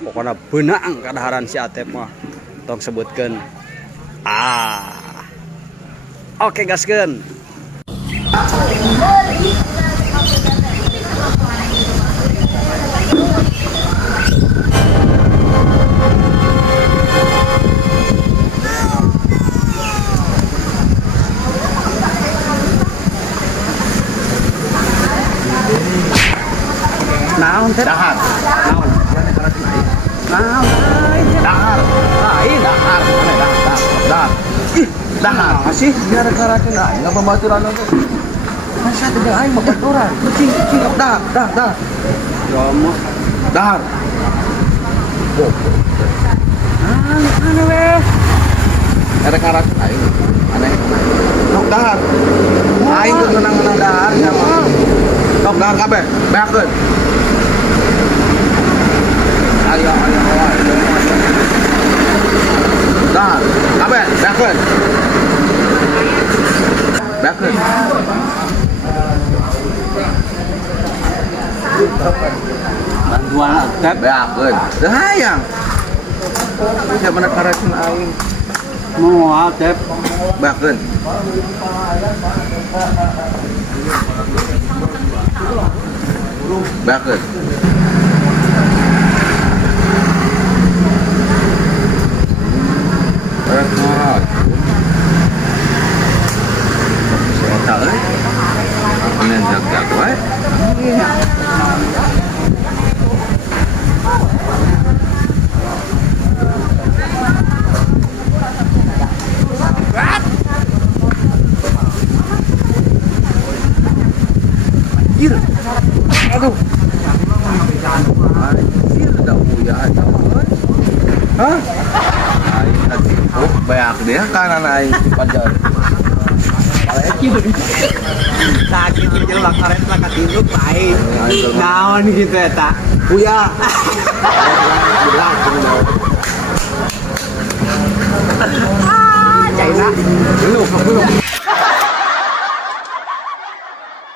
pokoknya benang kadaharan si Atep mah tong sebutkeun. Oke gaskeun. Naon teh? Dahar. Naon? Naon? Dahar. Lain. Dahar. Dahar. Dahar. Masih Gara-gara teh lain pembaturan itu. Masa teh aing pembaturan. Cing dah. ya mah Dahar. aneh weh. Gara-gara teh aing aneh. Nok dahar. Aing tuh ngenang dahar ya. Nok dahar kabeh. Beakeun. Ayo. Dahar. Kabeh beakeun. Beakeun. Bantuan Atep Beakeun. Teu hayang. Siapa nak karacun aing? mau Atep Beakeun. Beakeun. Eta euy. Anen jag-jag wae. Anjir. Aduh. Anjir dah puya aja. Hah? Aing tadi beak dia kanan aing di pajar. sakit itu bakaret lah katinduk lain naon gitu eta Puya. China Belum.